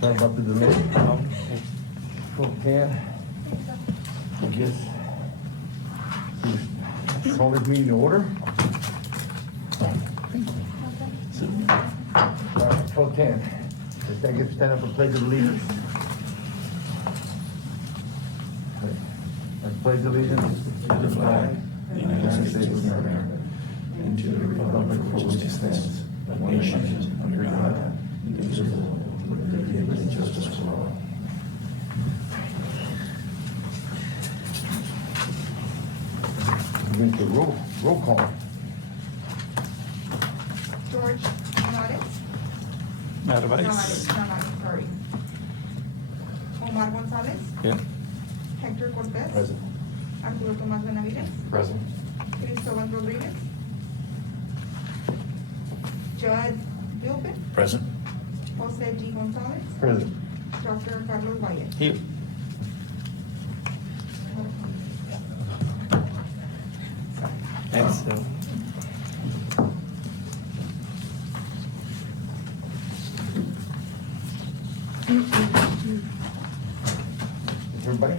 Sorry about the delay. Okay, I guess we call this meeting to order. 12:10. Let's I guess stand up and pledge allegiance. I pledge allegiance to the flag of the United States of America and to the republic for which it stands, one nation under God, indivisible, with liberty and justice for all. We're going to roll call. George Morales. Narvaez. Sorry. Omar Gonzalez. Here. Hector Cortez. Present. Arturo Tomas Benavides. Present. Cristóbal Rodriguez. Judd Gilbert. Present. Jose G. Gonzalez. Present. Dr. Carlos Valle. Here. And so, Everybody?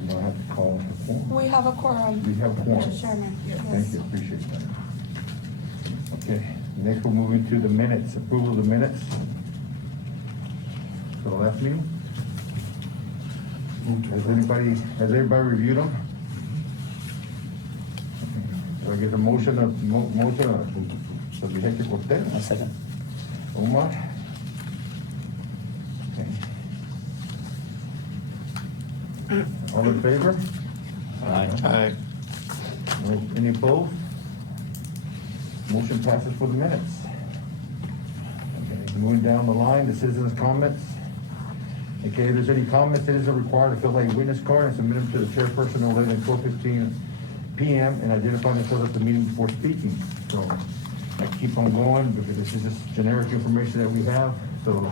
You don't have to call for quorum. We have a quorum. We have quorum. Mr. Chairman. Thank you, appreciate that. Okay, next we're moving to the minutes, approval of the minutes. For the last meeting? Has everybody reviewed them? So I get a motion of Hector Cortez. a second. Omar? Okay. All in favor? Aye. Any opposed? Motion passes for the minutes. Okay, moving down the line, the citizens' comments. Okay, if there's any comments, it isn't required to fill out a witness card and submit them to the chairperson no later than 12:15 p.m. and identify themselves at the meeting before speaking. So I keep on going because this is just generic information that we have. So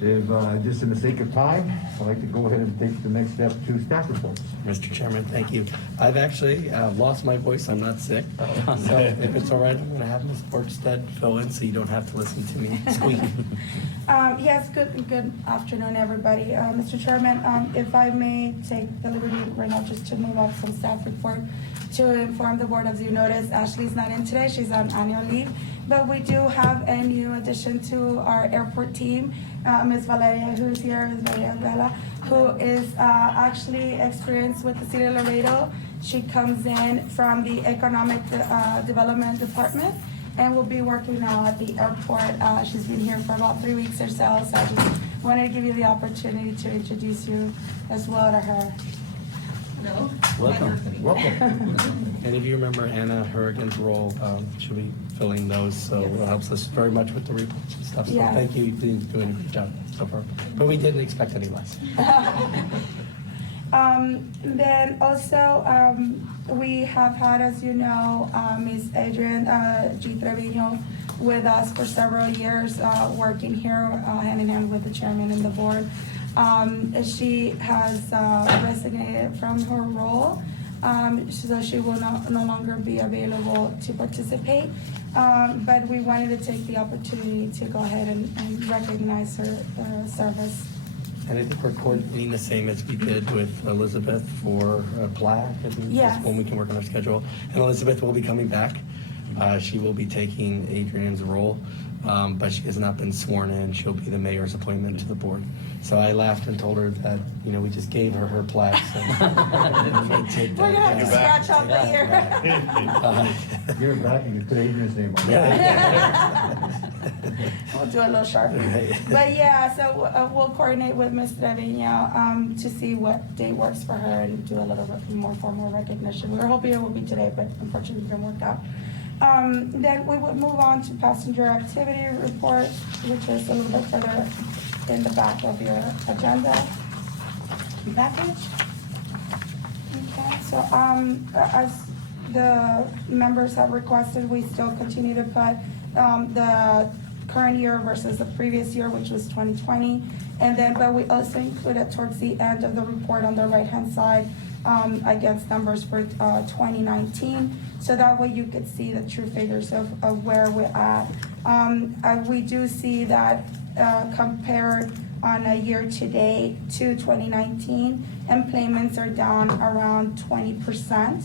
if, just in the sake of time, I'd like to go ahead and take the next step to staff reports. Mr. Chairman, thank you. I've actually lost my voice. I'm not sick. So if it's all right, I'm going to have Ms. Borchstead fill in so you don't have to listen to me squeak. Yes, good afternoon, everybody. Mr. Chairman, if I may take the liberty right now just to move up some staff report to inform the board. As you noticed, Ashley's not in today. She's on annual leave. But we do have a new addition to our airport team, Ms. Valeria, who's here, Ms. Valeria Vela, who is actually experienced with the city of Laredo. She comes in from the Economic Development Department and will be working now at the airport. She's been here for about 3 weeks or so, so I just wanted to give you the opportunity to introduce you as well to her. Hello. Welcome. Welcome. And if you remember Anna Hurrican's role, she'll be filling those, so it helps us very much with the reports and stuff. So Yeah. thank you. You've been doing a good job so far. But we didn't expect any less. Then also, we have had, as you know, Ms. Adrian G. Trevino with us for several years, working here hand in hand with the chairman and the board. She has resignated from her role, so she will no longer be available to participate. But we wanted to take the opportunity to go ahead and recognize her service. And I think we're coordinating the same as we did with Elizabeth for a plaque. And Yes. just when we can work on our schedule. And Elizabeth will be coming back. She will be taking Adrian's role, but she has not been sworn in. She'll be the mayor's appointment to the board. So I laughed and told her that, we just gave her plaque. So We're gonna have to scratch off the year. Give it back and you put Adrian's name on it. We'll do a little sharper. But yeah, so we'll coordinate with Ms. Trevino to see what day works for her and do a little bit more formal recognition. We were hoping it would be today, but unfortunately it didn't work out. Then we would move on to passenger activity report, which is a little bit further in the back of your agenda package. Okay, so as the members have requested, we still continue to put the current year versus the previous year, which was 2020. And then, but we also included towards the end of the report on the right-hand side against numbers for 2019. So that way you could see the true figures of where we're at. We do see that compared on a year-to-date to 2019, employments are down around 20%,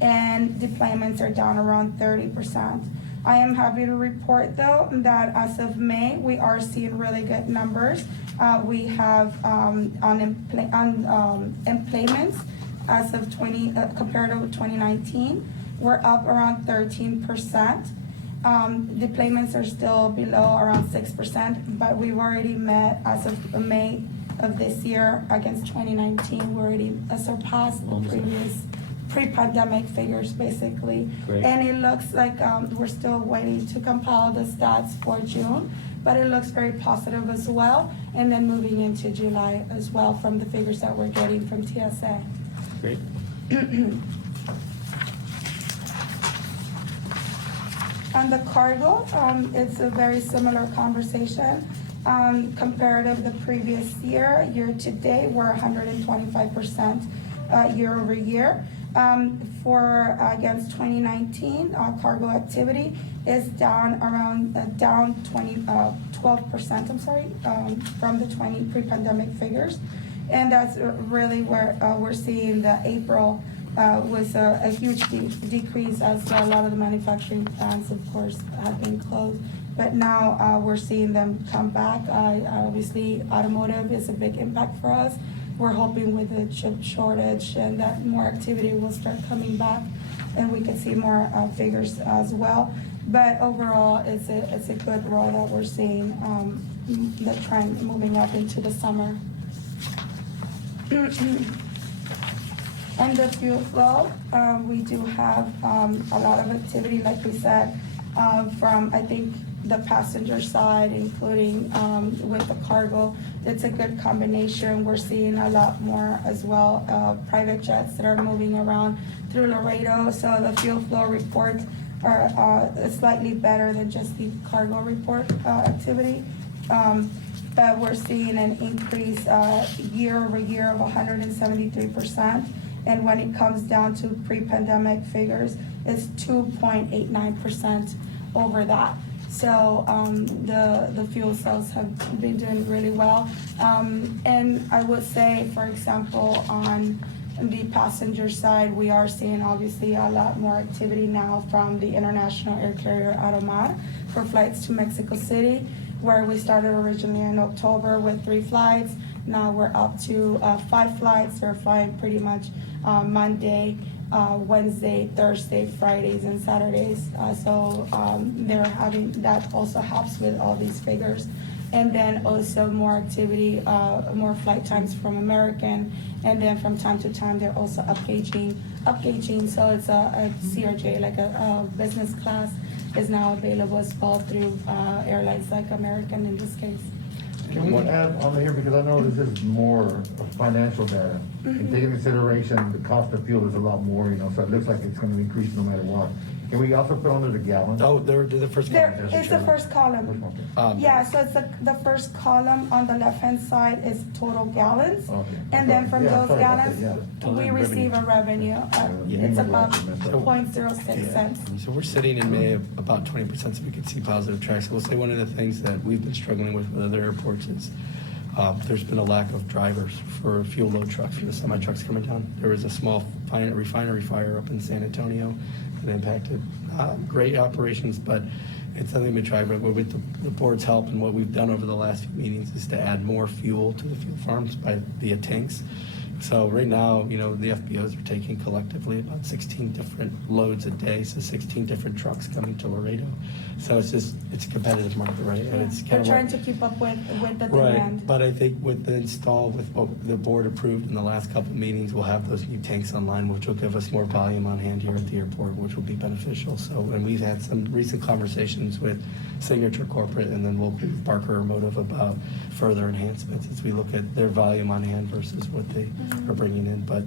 and deployments are down around 30%. I am happy to report, though, that as of May, we are seeing really good numbers. We have employments as of compared to 2019, we're up around 13%. Deployments are still below around 6%, but we've already met as of May of this year against 2019. We already surpassed the previous pre-pandemic figures, basically. Great. And it looks like we're still waiting to compile the stats for June, but it looks very positive as well. And then moving into July as well from the figures that we're getting from TSA. Great. On the cargo, it's a very similar conversation. Comparative the previous year to date, we're 125% year over year. For against 2019, cargo activity is down around 12%. I'm sorry, from the pre-pandemic figures, and that's really where we're seeing the April was a huge decrease as a lot of the manufacturing plants, of course, have been closed. But now we're seeing them come back. Obviously, automotive is a big impact for us. We're hoping with the chip shortage and that more activity will start coming back, and we can see more figures as well. But overall, it's a good roll that we're seeing, the trend moving up into the summer. And the fuel flow, we do have a lot of activity, like we said, from, I think, the passenger side, including with the cargo. It's a good combination. We're seeing a lot more as well, private jets that are moving around through Laredo. So the fuel flow reports are slightly better than just the cargo report activity. But we're seeing an increase year over year of 173%. And when it comes down to pre-pandemic figures, it's 2.89% over that. So the fuel cells have been doing really well. And I would say, for example, on the passenger side, we are seeing obviously a lot more activity now from the international air carrier Aeromar for flights to Mexico City, where we started originally in October with 3 flights. Now we're up to 5 flights. They're flying pretty much Monday, Wednesday, Thursday, Fridays, and Saturdays. So they're having, that also helps with all these figures. And then also more activity, more flight times from American. And then from time to time, they're also upgauging. So it's a CRJ, like a business class, is now available as well through airlines like American in this case. Can we add on here, because I know this is more financial data, and take into consideration the cost of fuel is a lot more, so it looks like it's gonna increase no matter what. Can we also put under the gallons? Oh, they're the first There comment. is the first column. Okay. Yeah, so it's the first column on the left-hand side is total gallons. Okay. And then from Yeah, those sorry about gallons, that, Total we receive a revenue. It's about Yeah. 0.06 cents. So we're sitting in May of about 20%, so we could see positive tracks. We'll say one of the things that we've been struggling with other airports is there's been a lack of drivers for fuel load trucks, for the semi trucks coming down. There was a small refinery fire up in San Antonio that impacted great operations, but it's something we try. But with the board's help and what we've done over the last few meetings is to add more fuel to the fuel farms via tanks. So right now, the FBOs are taking collectively about 16 different loads a day, so 16 different trucks coming to Laredo. So it's a competitive market, right? And it's They're kind of trying to keep up with the right. demand. But I think with what the board approved in the last couple of meetings, we'll have those new tanks online, which will give us more volume on hand here at the airport, which will be beneficial. So, and we've had some recent conversations with Signature Corporate and then local Barker Automotive about further enhancements as we look at their volume on hand versus what they are bringing in. But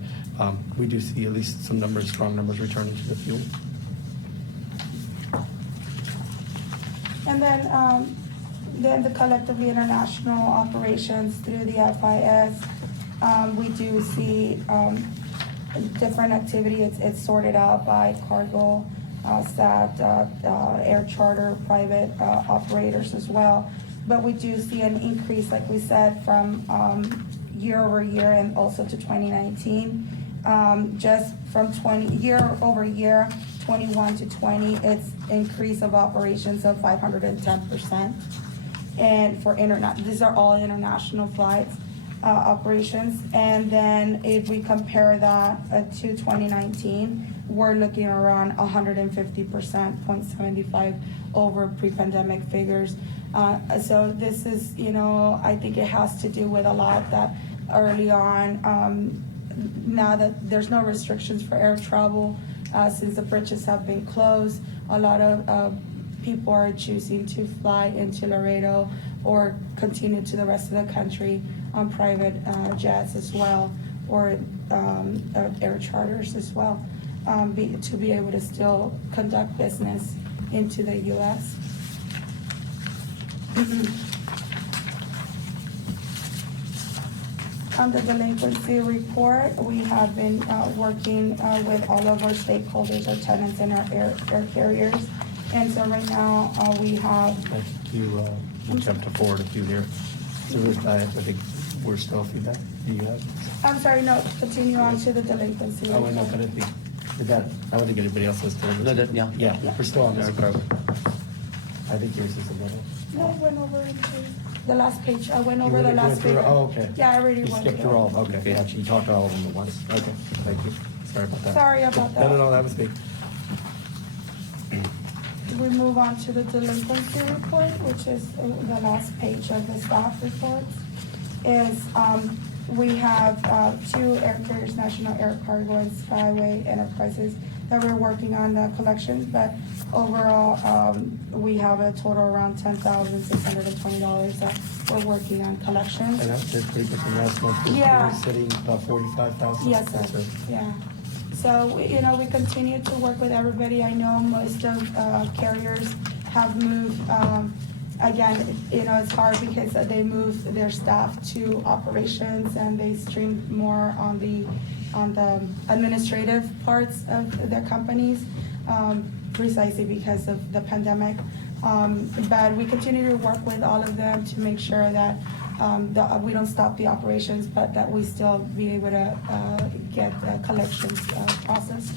we do see at least some strong numbers returning to the fuel. And then the collectively international operations through the FIS, we do see different activity. It's sorted out by cargo, SAT, air charter, private operators as well. But we do see an increase, like we said, from year over year and also to 2019. Just from year over year, 21 to 20, it's increase of operations of 510%. And for these are all international flights, operations. And then if we compare that to 2019, we're looking around 150%, 0.75 over pre-pandemic figures. So this is, I think it has to do with a lot that early on, now that there's no restrictions for air travel, since the bridges have been closed, a lot of people are choosing to fly into Laredo or continue to the rest of the country on private jets as well, or air charters as well, to be able to still conduct business into the U.S. On the delinquency report, we have been working with all of our stakeholders, our tenants, and our air carriers. And so right now, we have. You jumped to forward a few here. So I think we're still feedback. Do you have? I'm sorry, no, continue on to the delinquency. Oh, I know, but I think, I don't think anybody else has told us. Yeah, we're still on this. I think yours is a little. No, I went over the last page. I went over the last page. Oh, okay. Yeah, I already You went skipped through through it. all, okay, gotcha. You talked all of them at once. Okay, thank you. Sorry about that. Sorry about that. No, that was me. We move on to the delinquency report, which is the last page of the staff reports. We have two air carriers, National Air Cargo and Skyway Enterprises, that we're working on the collections, but overall, we have a total around $10,620 that we're working on collections. And that did pretty good from last month. Yeah. We're sitting about 45,000. Yes, sir. Yeah. So, we continue to work with everybody. I know most of carriers have moved, again, it's hard because they move their staff to operations and they stream more on the administrative parts of their companies, precisely because of the pandemic. But we continue to work with all of them to make sure that we don't stop the operations, but that we still be able to get the collections processed.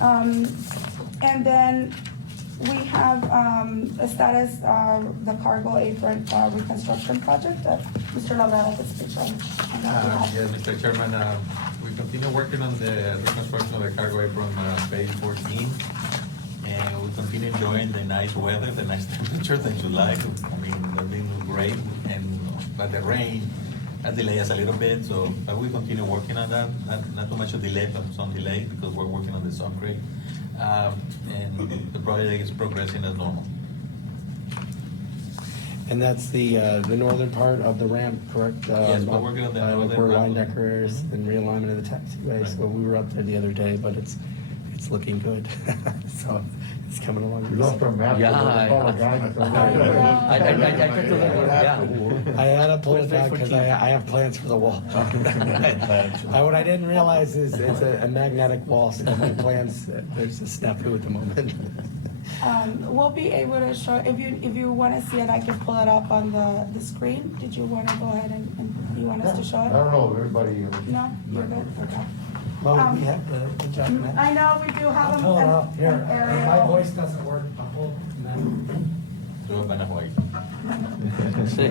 And then we have a status, the cargo apron reconstruction project that Mr. Labrada could speak on. Yes, Mr. Chairman, we continue working on the reconstruction of the cargo apron phase 14. And we continue enjoying the nice weather, the nice temperatures in July. I mean, they've been great, but the rain has delayed us a little bit. So, but we continue working on that. Not too much of delay, but some delay because we're working on the subgrade, and the project is progressing as normal. And that's the northern part of the ramp, correct? Yes, we're working on the northern Where ramp. line deckers and realignment of the taxiway. Right. So we were up there the other day, but it's looking good. So it's coming along. We lost our map. Yeah, I tried to look, yeah. I had to pull it back because I have plans for the wall. What I didn't realize is it's a magnetic wall, so my plans, there's a snafu at the moment. We'll be able to show, if you want to see it, I can pull it up on the screen. Did you want to go ahead and you want us to show I it? don't know, everybody. No, you're good, okay. Well, we have the job, man. I know, we do have I'll pull it up here. an If my aerial. voice doesn't work, I'll pull it. So, Van Hawaii. Sí.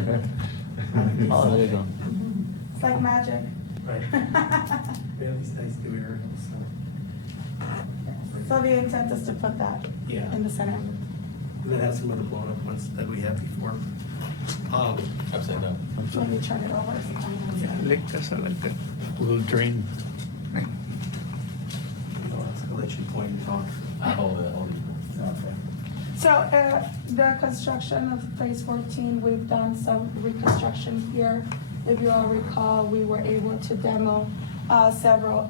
Oh, there you go. It's like magic. Right. Really nice to hear. So the intent is to put that Yeah. in the center. And then have some of the blown up ones that we had before. Upside down. Let me turn it over. Like that's like a little drain. I'll let you point and talk. I hold it. Okay. So, the construction of phase 14, we've done some reconstruction here. If you all recall, we were able to demo several,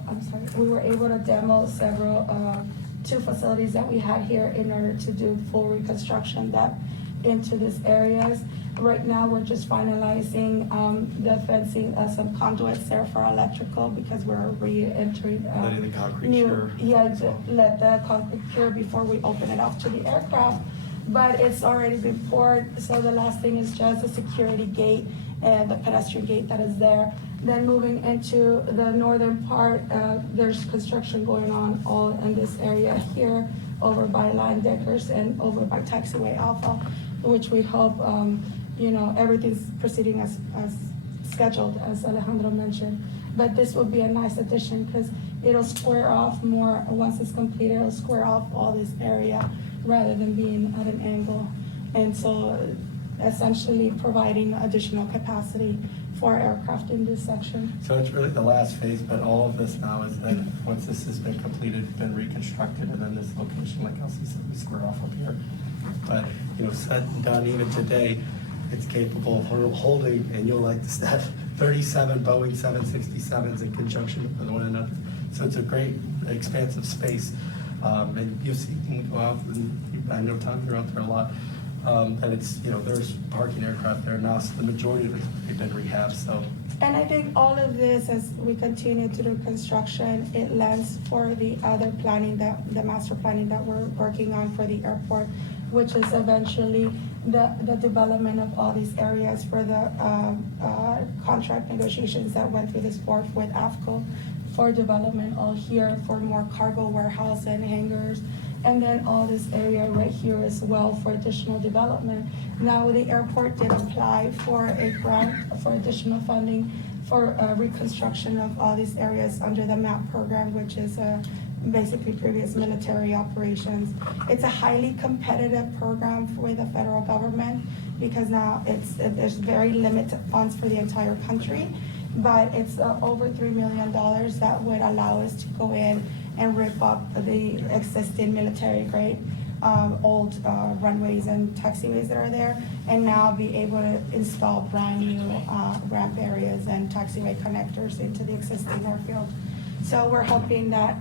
two facilities that we had here in order to do full reconstruction depth into these areas. Right now, we're just finalizing the fencing, some conduits there for electrical because we're re-entering. Letting the concrete new- cure. Yeah, let the concrete cure before we open it off to the aircraft. But it's already been poured, so the last thing is just the security gate and the pedestrian gate that is there. Then moving into the northern part, there's construction going on all in this area here, over by Line Deckers and over by Taxiway Alpha, which we hope, everything's proceeding as scheduled, as Alejandro mentioned. But this will be a nice addition because it'll square off more, once it's completed, it'll square off all this area rather than being at an angle. And so essentially providing additional capacity for aircraft in this section. So it's really the last phase, but all of this now is that once this has been completed, been reconstructed, and then this location, like Elsie said, we square off up here. But, said and done, even today, it's capable of holding, and you'll like the stat, 37 Boeing 767s in conjunction with one another. So it's a great expansive space. And you'll see when we go out, and I know, Tom, you're out there a lot. And it's, there's parking aircraft there now, so the majority of it's been rehabbed, so. And I think all of this, as we continue to do construction, it lends for the other planning, the master planning that we're working on for the airport, which is eventually the development of all these areas for the contract negotiations that went through this board with AFCO for development all here, for more cargo warehouse and hangars. And then all this area right here as well for additional development. Now, the airport did apply for a grant for additional funding for reconstruction of all these areas under the MAP program, which is basically previous military operations. It's a highly competitive program with the federal government because now there's very limited funds for the entire country, but it's over $3 million that would allow us to go in and rip up the existing military-grade old runways and taxiways that are there, and now be able to install brand new ramp areas and taxiway connectors into the existing airfield. So we're hoping that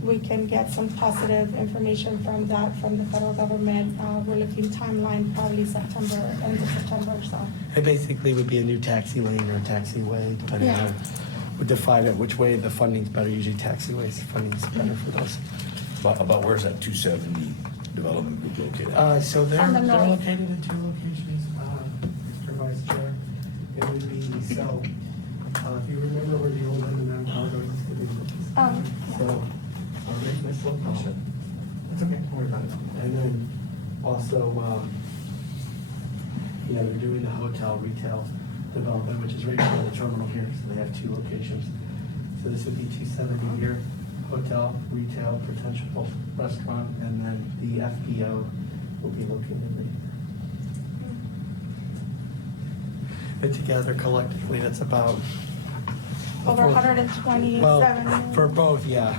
we can get some positive information from the federal government. We're looking timeline probably September, end of September or so. It basically would be a new taxi lane or taxiway, depending on, we define it which way the funding's better. Usually taxiways, funding's better for those. About where's that 270 development group located? So they're On the north. located in two locations, Mr. Vice Chair. It would be, so, if you remember where the old M&M cargo used to be. So, nice location. That's okay, don't worry about it. And then also, they're doing the hotel retail development, which is right near the terminal here, so they have two locations. So this would be 270 here, hotel, retail, potential restaurant, and then the FBO will be located right here. And together collectively, that's about. Over 127 Well, million. for both, yeah,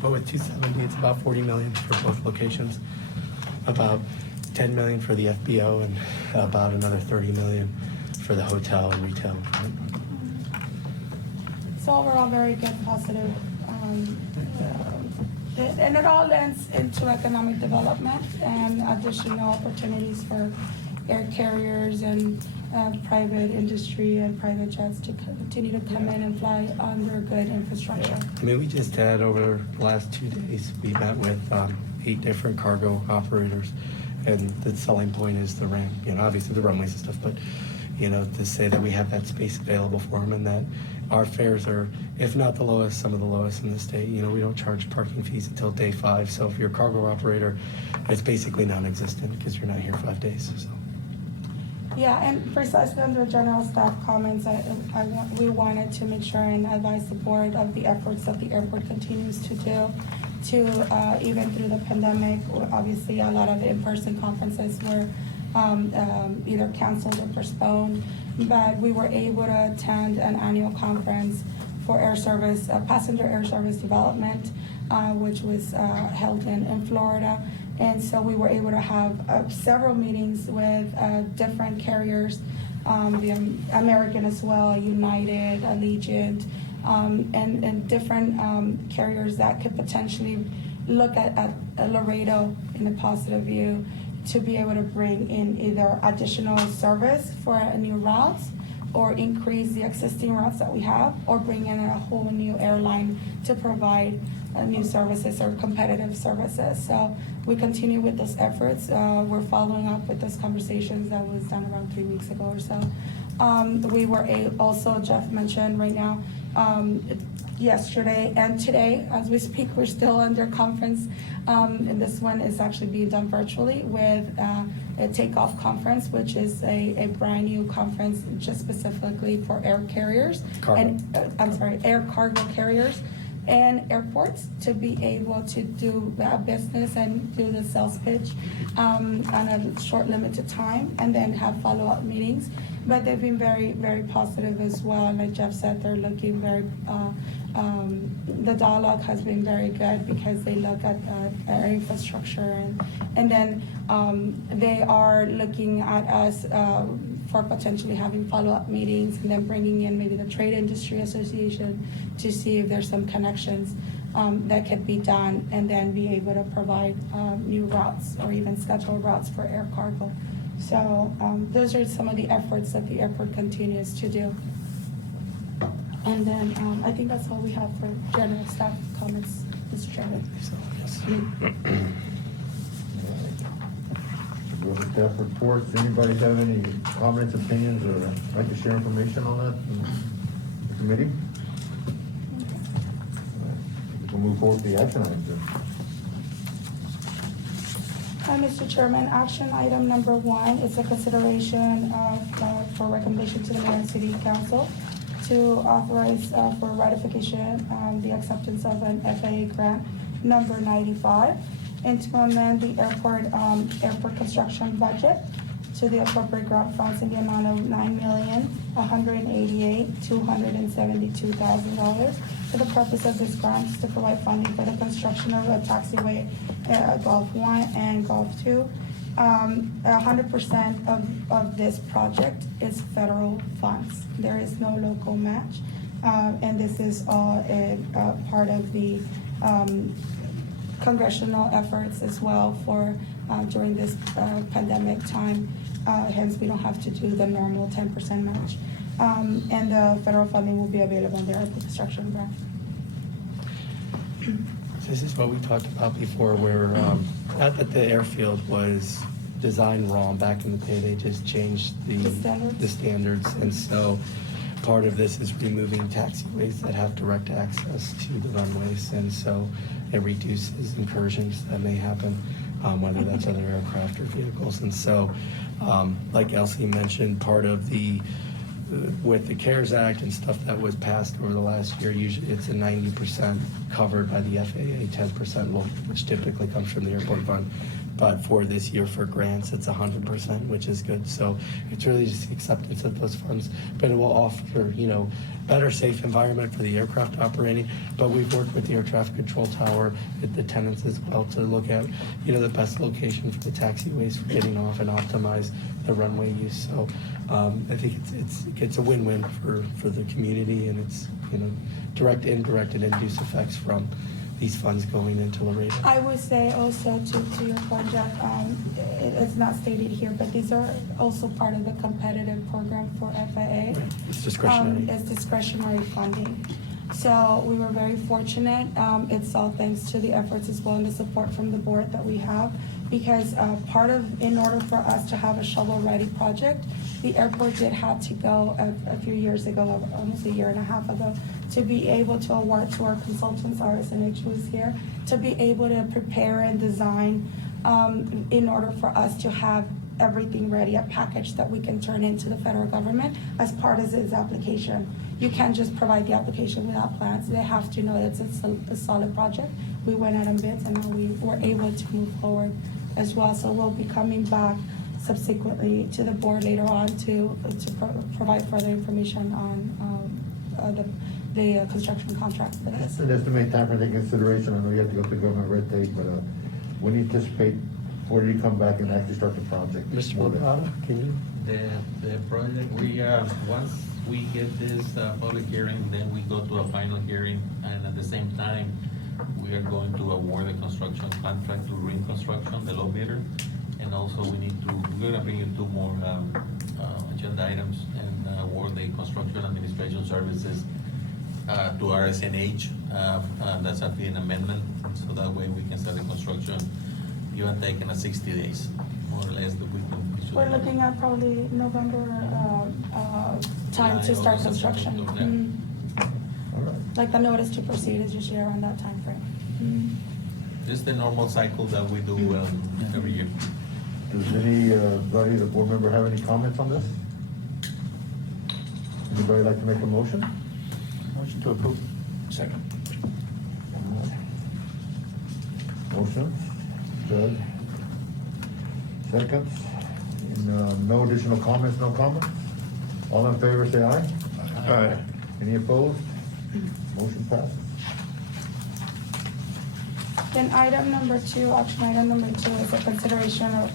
but with 270, it's about 40 million for both locations. About 10 million for the FBO and about another 30 million for the hotel and retail. So overall, very good, positive. And it all lends into economic development and additional opportunities for air carriers and private industry and private jets to continue to come in and fly under good infrastructure. I mean, we just had over the last 2 days, we met with 8 different cargo operators, and the selling point is the ramp, obviously the runways and stuff, but to say that we have that space available for them and that our fares are, if not the lowest, some of the lowest in the state. We don't charge parking fees until day 5. So if you're a cargo operator, it's basically non-existent because you're not here 5 days. So. Yeah, and precisely under general staff comments, we wanted to make sure and advise the board of the efforts that the airport continues to do to, even through the pandemic, obviously a lot of in-person conferences were either canceled or postponed, but we were able to attend an annual conference for air service, passenger air service development, which was held in Florida. And so we were able to have several meetings with different carriers, the American as well, United, Allegiant, and different carriers that could potentially look at Laredo in a positive view to be able to bring in either additional service for new routes or increase the existing routes that we have, or bring in a whole new airline to provide new services or competitive services. So we continue with those efforts. We're following up with those conversations that was done around 3 weeks ago or so. We were also, Jeff mentioned right now, yesterday and today, as we speak, we're still under conference. And this one is actually being done virtually with a takeoff conference, which is a brand new conference just specifically for air carriers. Cargo. And, I'm sorry, air cargo carriers and airports to be able to do business and do the sales pitch on a short limited time, and then have follow-up meetings. But they've been very, very positive as well. And like Jeff said, they're looking very, the dialogue has been very good because they look at our infrastructure, and then they are looking at us for potentially having follow-up meetings, and then bringing in maybe the Trade Industry Association to see if there's some connections that could be done, and then be able to provide new routes or even scheduled routes for air cargo. So those are some of the efforts that the airport continues to do. And then I think that's all we have for general staff comments, Mr. Chairman. So, yes. Go to staff reports. Anybody have any comments, opinions, or like to share information on that in the committee? We'll move forward to the action items then. Mr. Chairman, action item number 1 is a consideration of, for recommendation to the Mayor and City Council to authorize for ratification the acceptance of an FAA grant number 95, and to amend the airport construction budget to the appropriate grant funds in the amount of $9,188,272,000 for the purpose of this grant is to provide funding for the construction of a taxiway Gulf 1 and Gulf 2. 100% of this project is federal funds. There is no local match, and this is all a part of the congressional efforts as well for during this pandemic time. Hence, we don't have to do the normal 10% match. And the federal funding will be available in the airport construction grant. This is what we talked about before, where, not that the airfield was designed wrong back in the day, they just changed The standards? the standards. And so part of this is removing taxiways that have direct access to the runways. And so it reduces incursions that may happen, whether that's other aircraft or vehicles. And so, like Elsie mentioned, part of with the CARES Act and stuff that was passed over the last year, usually it's a 90% covered by the FAA, 10% local, which typically comes from the airport fund. But for this year for grants, it's 100%, which is good. So it's really just the acceptance of those funds, but it will offer, better safe environment for the aircraft operating. But we've worked with the air traffic control tower, with the tenants as well, to look at, the best location for the taxiways for getting off and optimize the runway use. So I think it's a win-win for the community, and it's, direct, indirect, and induced effects from these funds going into Laredo. I would say also to your point, Jeff, it's not stated here, but these are also part of the competitive program for FAA. It's discretionary. It's discretionary funding. So we were very fortunate. It's all thanks to the efforts as well and the support from the board that we have, because in order for us to have a shovel-ready project, the airport did have to go a few years ago, almost a year and a half ago, to be able to award to our consultants, RSNH, who's here, to be able to prepare and design in order for us to have everything ready, a package that we can turn into the federal government as part of this application. You can't just provide the application without plans. They have to know that it's a solid project. We went out on bids, and now we were able to move forward as well. So we'll be coming back subsequently to the board later on to provide further information on the construction contract for this. An estimated time for the consideration. I know you have to go through government red tape, but when do you anticipate, where do you come back and actually start the project? Mr. Lopata, can you? The project, once we get this public hearing, then we go to a final hearing, and at the same time, we are going to award the construction contract to Ring Construction, the low bidder, And also we're gonna bring you two more, agenda items and award the construction administration services, to RSNH. That's a fee and amendment, so that way we can start the construction, give and take in 60 days, more or less, that we can. We're looking at probably November, time to start construction. Yeah. All right. Like the notice to proceed is usually around that timeframe. Just the normal cycle that we do, every year. Does anybody, the board member, have any comments on this? Anybody like to make a motion? Motion to approve. Second. Motion, Judge. Seconds. And, no additional comments, no comments? All in favor, say aye. Aye. Any opposed? Motion passes. Then item number 2, action item number 2 is a consideration of,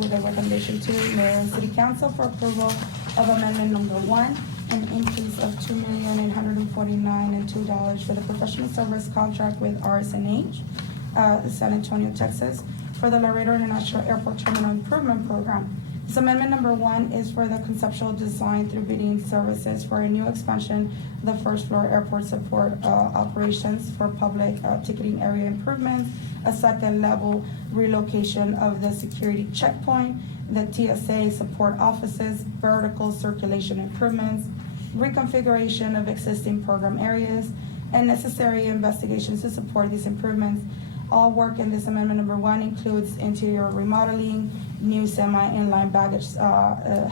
with a recommendation to mayor and city council for approval of amendment number 1, an increase of $2,849,02 for the professional service contract with RSNH, San Antonio, Texas, for the Laredo International Airport Terminal Improvement Program. This amendment number 1 is for the conceptual design through bidding services for a new expansion of the first floor airport support operations for public ticketing area improvements, a second level relocation of the security checkpoint, the TSA support offices, vertical circulation improvements, reconfiguration of existing program areas, and necessary investigations to support these improvements. All work in this amendment number 1 includes interior remodeling, new semi-inline baggage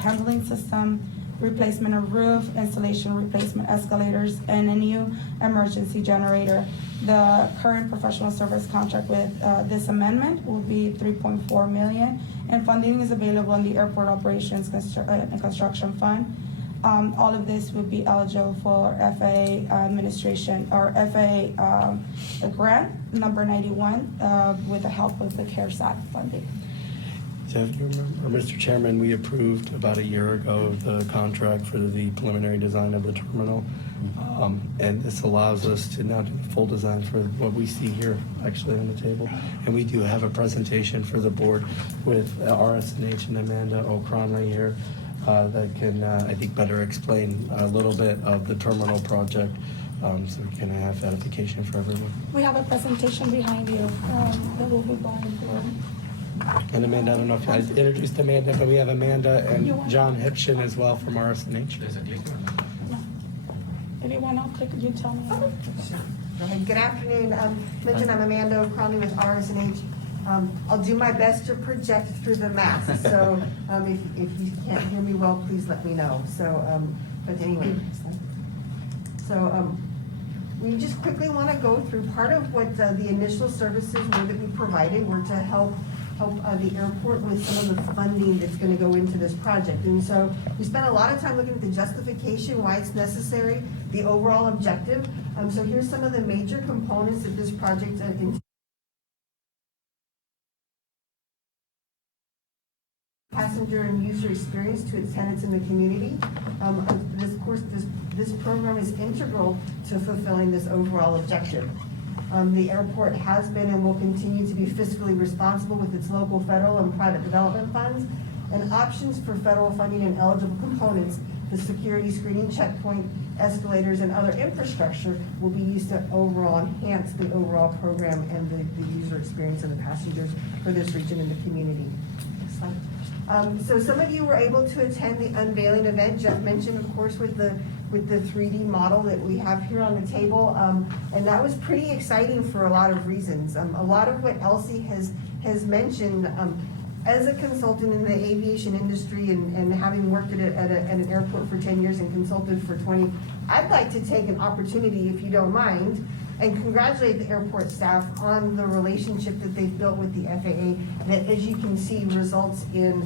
handling system, replacement of roof, installation replacement escalators, and a new emergency generator. The current professional service contract with this amendment will be $3.4 million, and funding is available in the Airport Operations and Construction Fund. All of this would be eligible for FAA administration or FAA grant number 91 with the help of the CARES Act funding. So if you remember, Mr. Chairman, we approved about a year ago the contract for the preliminary design of the terminal. And this allows us to now do the full design for what we see here actually on the table. And we do have a presentation for the board with RSNH and Amanda O'Cronley here that can, I think, better explain a little bit of the terminal project, so we can have edification for everyone. We have a presentation behind you that we'll be going through. And Amanda, I don't know if I introduced Amanda, but we have Amanda You and want- John Hipshin as well from RSNH. There's a clicker. No. If you want, I'll click, you tell me. Go ahead. Good afternoon. Mentioned I'm Amanda O'Cronley with RSNH. I'll do my best to project through the mask, so if you can't hear me well, please let me know. So, but anyway, so we just quickly want to go through part of what the initial services were that we provided were to help the airport with some of the funding that's going to go into this project. And so we spent a lot of time looking at the justification, why it's necessary, the overall objective. So here's some of the major components that this project passenger and user experience to its tenants in the community. This program is integral to fulfilling this overall objective. The airport has been and will continue to be fiscally responsible with its local, federal, and private development funds, and options for federal funding and eligible components, the security screening checkpoint, escalators, and other infrastructure will be used to overall enhance the overall program and the user experience of the passengers for this region and the community. Next slide. So some of you were able to attend the unveiling event. Jeff mentioned, of course, with the 3D model that we have here on the table, and that was pretty exciting for a lot of reasons. A lot of what Elsie has mentioned, as a consultant in the aviation industry and having worked at an airport for 10 years and consulted for 20, I'd like to take an opportunity, if you don't mind, and congratulate the airport staff on the relationship that they've built with the FAA that, as you can see, results in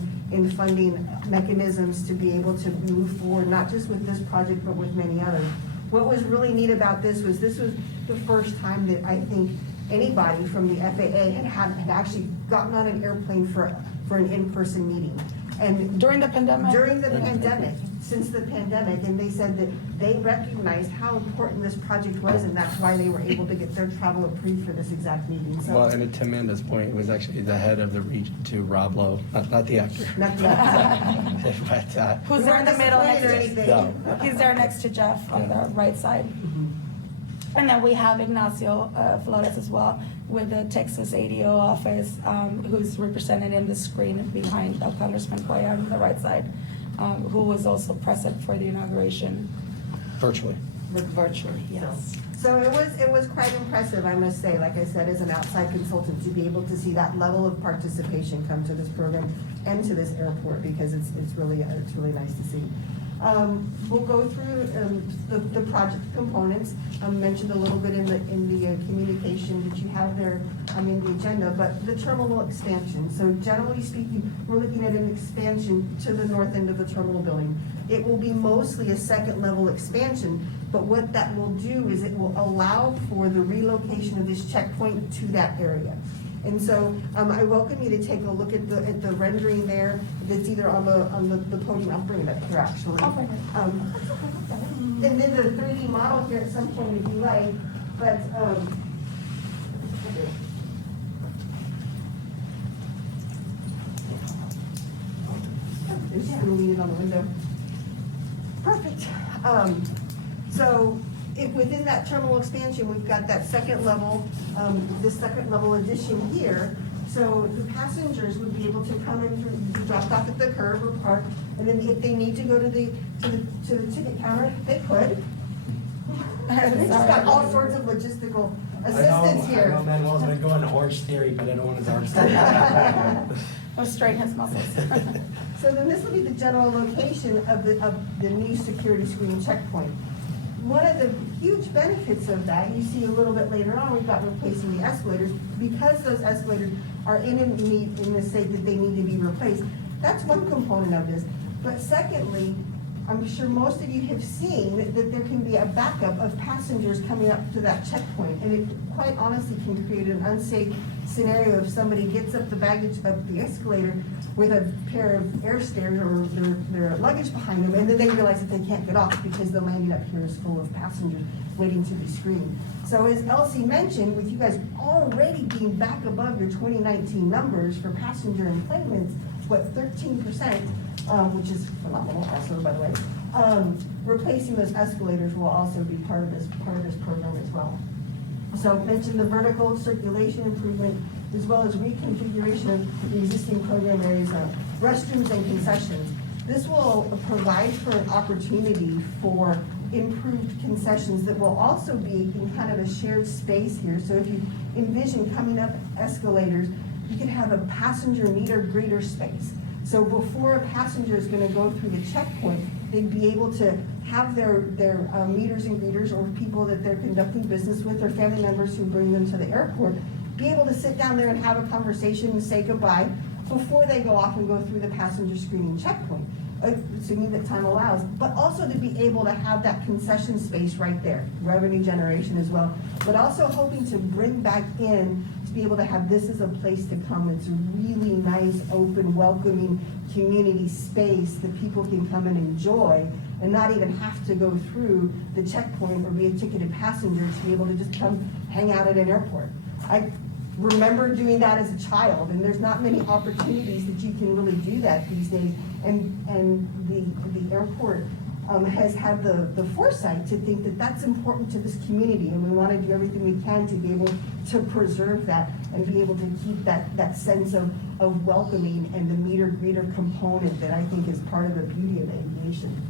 funding mechanisms to be able to move forward, not just with this project, but with many others. What was really neat about this was the first time that I think anybody from the FAA had actually gotten on an airplane for an in-person meeting. And During the pandemic? during the pandemic. since the pandemic, and they said that they recognized how important this project was, and that's why they were able to get their travel approved for this exact meeting, so. Well, and to Amanda's point, it was actually the head of the region to Rob Lowe, not the actor. Not the- But, Who's there in the middle next Disappointed or to, anything. no. he's there next to Jeff on the right side. And then we have Ignacio Flores as well with the Texas ADO office, who's represented in the screen behind Congressman Cuellar on the right side, who was also present for the inauguration virtually. virtually, yes. So it was quite impressive, I must say, like I said, as an outside consultant, to be able to see that level of participation come to this program and to this airport, because it's really nice to see. We'll go through the project components. Mentioned a little bit in the communication that you have there in the agenda, but the terminal expansion. So generally speaking, we're looking at an expansion to the north end of the terminal building. It will be mostly a second level expansion, but what that will do is it will allow for the relocation of this checkpoint to that area. And so, I welcome you to take a look at the rendering there, that's either on the podium. I'll bring it up here, actually. I'll bring it. And then the 3D model here at some point if you like, but, I'm just gonna lean it on the window. Perfect. So within that terminal expansion, we've got that second level, this second level addition here. So the passengers would be able to come in through, be dropped off at the curb or park, and then if they need to go to the ticket counter, they could. They just got all sorts of logistical assistance here. I know Manuel's been going to Orange Theory, but I don't want his arms to. Or straighten his muscles. So then this will be the general location of the new security screening checkpoint. One of the huge benefits of that, you see a little bit later on, we've got replacing the escalators. Because those escalators are in the state that they need to be replaced, that's one component of this. But secondly, I'm sure most of you have seen that there can be a backup of passengers coming up to that checkpoint. And it quite honestly can create an unsafe scenario if somebody gets up the baggage up the escalator with a pair of air stairs or their luggage behind them, and then they realize that they can't get off because the landing up here is full of passengers waiting to be screened. So as Elsie mentioned, with you guys already being back above your 2019 numbers for passenger enplanements, 13%, which is phenomenal also, by the way. Replacing those escalators will also be part of this program as well. So I mentioned the vertical circulation improvement, as well as reconfiguration of the existing program areas, restrooms and concessions. This will provide for an opportunity for improved concessions that will also be in kind of a shared space here. So if you envision coming up escalators, you can have a passenger meter greeter space. So before a passenger is gonna go through the checkpoint, they'd be able to have their meters and greeters, or people that they're conducting business with, or family members who bring them to the airport, be able to sit down there and have a conversation and say goodbye before they go off and go through the passenger screening checkpoint, assuming that time allows, but also to be able to have that concession space right there, revenue generation as well, but also hoping to bring back in, to be able to have this as a place to come. It's a really nice, open, welcoming community space that people can come and enjoy and not even have to go through the checkpoint or be a ticketed passenger, to be able to just come hang out at an airport. I remember doing that as a child, and there's not many opportunities that you can really do that these days. And the airport has had the foresight to think that that's important to this community, and we want to do everything we can to be able to preserve that and be able to keep that sense of welcoming and the meter greeter component that I think is part of the beauty of aviation.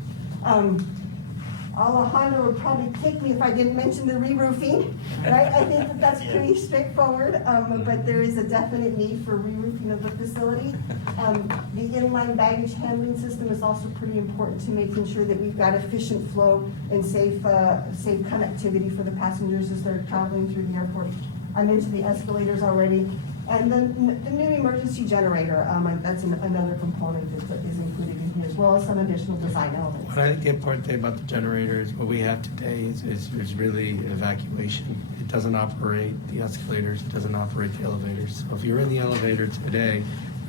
Alejandro would probably kick me if I didn't mention the re-roofing, right? I think that that's pretty straightforward, but there is a definite need for re-roofing of the facility. The inline baggage handling system is also pretty important to making sure that we've got efficient flow and safe connectivity for the passengers as they're traveling through the airport. I mentioned the escalators already. And then the new emergency generator, that's another component that is included in here, as well as some additional design elements. What I think the important thing about the generator is what we have today is really evacuation. It doesn't operate the escalators, it doesn't operate the elevators. So if you're in the elevator today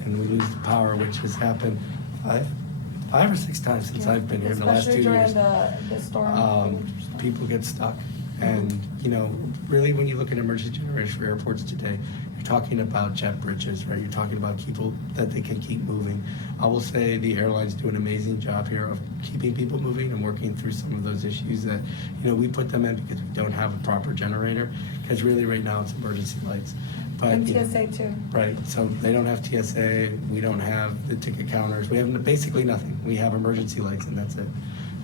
and we lose the power, which has happened 5 or 6 times since I've been here in the last 2 Especially years. during the storm. People get stuck. And, you know, really when you look at emergency generation for airports today, you're talking about jet bridges, right? You're talking about people that they can keep moving. I will say the airlines do an amazing job here of keeping people moving and working through some of those issues that, you know, we put them in because we don't have a proper generator. Because really right now it's emergency lights. But, And you know, TSA too. right, so they don't have TSA, we don't have the ticket counters, we have basically nothing. We have emergency lights and that's it.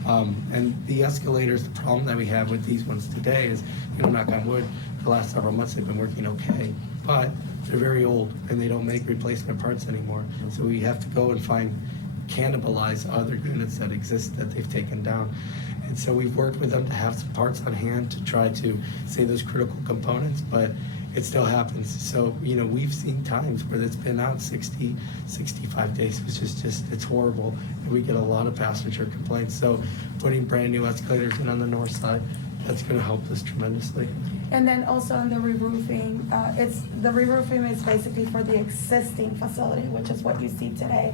And the escalators, the problem that we have with these ones today is, you know, knock on wood, the last several months they've been working okay, but they're very old and they don't make replacement parts anymore. So we have to go and cannibalize other units that exist that they've taken down. And so we've worked with them to have some parts on hand to try to save those critical components, but it still happens. So, you know, we've seen times where it's been out 60, 65 days, which is just, it's horrible. And we get a lot of passenger complaints. So putting brand new escalators in on the north side, that's gonna help us tremendously. And then also on the re-roofing, the re-roofing is basically for the existing facility, which is what you see today,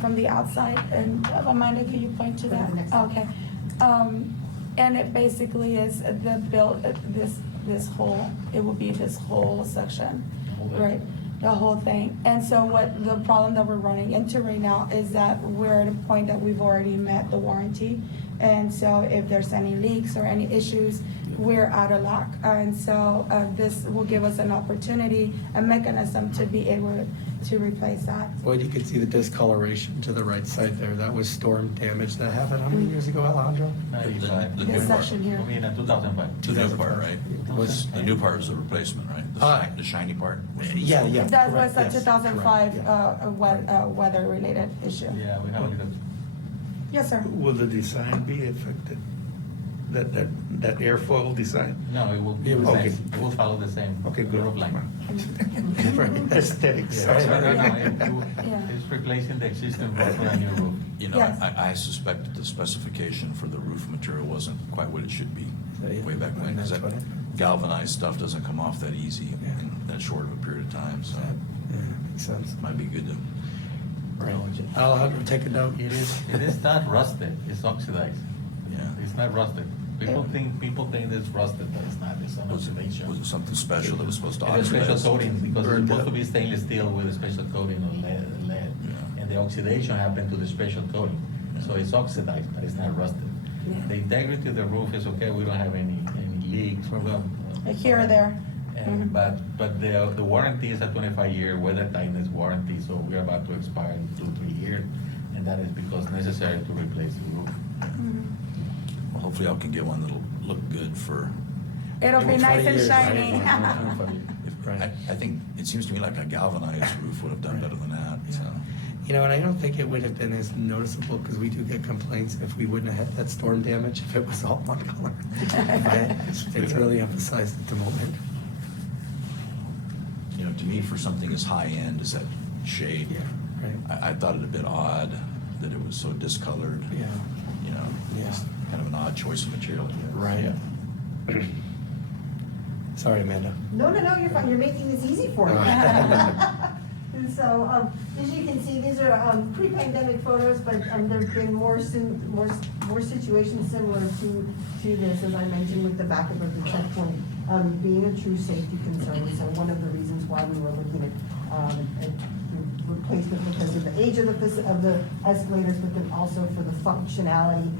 from the outside. And Amanda, can you point to Go to that? the next one. Okay. And it basically is this whole, it will be this whole section, whole thing. right? The whole thing. And so what the problem that we're running into right now is that we're at a point that we've already met the warranty. And so if there's any leaks or any issues, we're out of luck. And so this will give us an opportunity, a mechanism to be able to replace that. Well, you can see the discoloration to the right side there. That was storm damage that happened how many years ago, Alejandro? 95. The This new part. section here. I mean, 2005. The new part, right? Was- The new part is the replacement, right? The shiny part? Yeah, yeah. That correct, was a yes, 2005 correct, weather-related issue. Yeah, we have it. Yes, sir. Will the design be affected? That airfoil design? No, it will be It the will- same. okay. It will follow the same. Okay, good. Roof line. Aesthetics. Yeah, no, Yeah. it's replacing the existing roof with a new roof. You know, Yes. I suspect that the specification for the roof material wasn't quite what it should be So, yeah, way back when. 'Cause that's that what happened. galvanized stuff doesn't come off that easy Yeah. in that short of a period of time, so Yeah, makes sense. it might be good to. Right. Alejandro, take a note. It is not rusted, it's oxidized. Yeah. It's not rusted. People think it's rusted, but it's not, it's an Was oxidation. it something special that was supposed to It's a special oxidize? coating, because it's Burned supposed up. to be stainless steel with a special coating of lead. Yeah. And the oxidation happened to the special coating. So it's oxidized, but it's not rusted. Yeah. The integrity of the roof is okay, we don't have any leaks. Here or there. And, Mhm. but the warranty is a 25-year weather tightness warranty, so we're about to expire in 2-3 years. And that is because necessary to replace the roof. Mhm. Well, hopefully I can get one that'll look good for, It'll be 20 nice and years, right? shiny. if, I think, it seems to me like a galvanized roof would have done better than that, so. You know, and I don't think it would have been as noticeable because we do get complaints if we wouldn't have had that storm damage if it was all one color. But it's really emphasized at the moment. You know, to me, for something as high-end as that shade, Yeah, right. I thought it a bit odd that it was so discolored. Yeah. You know, Yeah. just kind of an odd choice of material. Right. Sorry, Amanda. No, you're fine, you're making this easy for me. And so, as you can see, these are pre-pandemic photos, but there've been more situations similar to this, as I mentioned, with the backup of the checkpoint being a true safety concern. So one of the reasons why we were looking at replacement because of the age of the escalators, but then also for the functionality.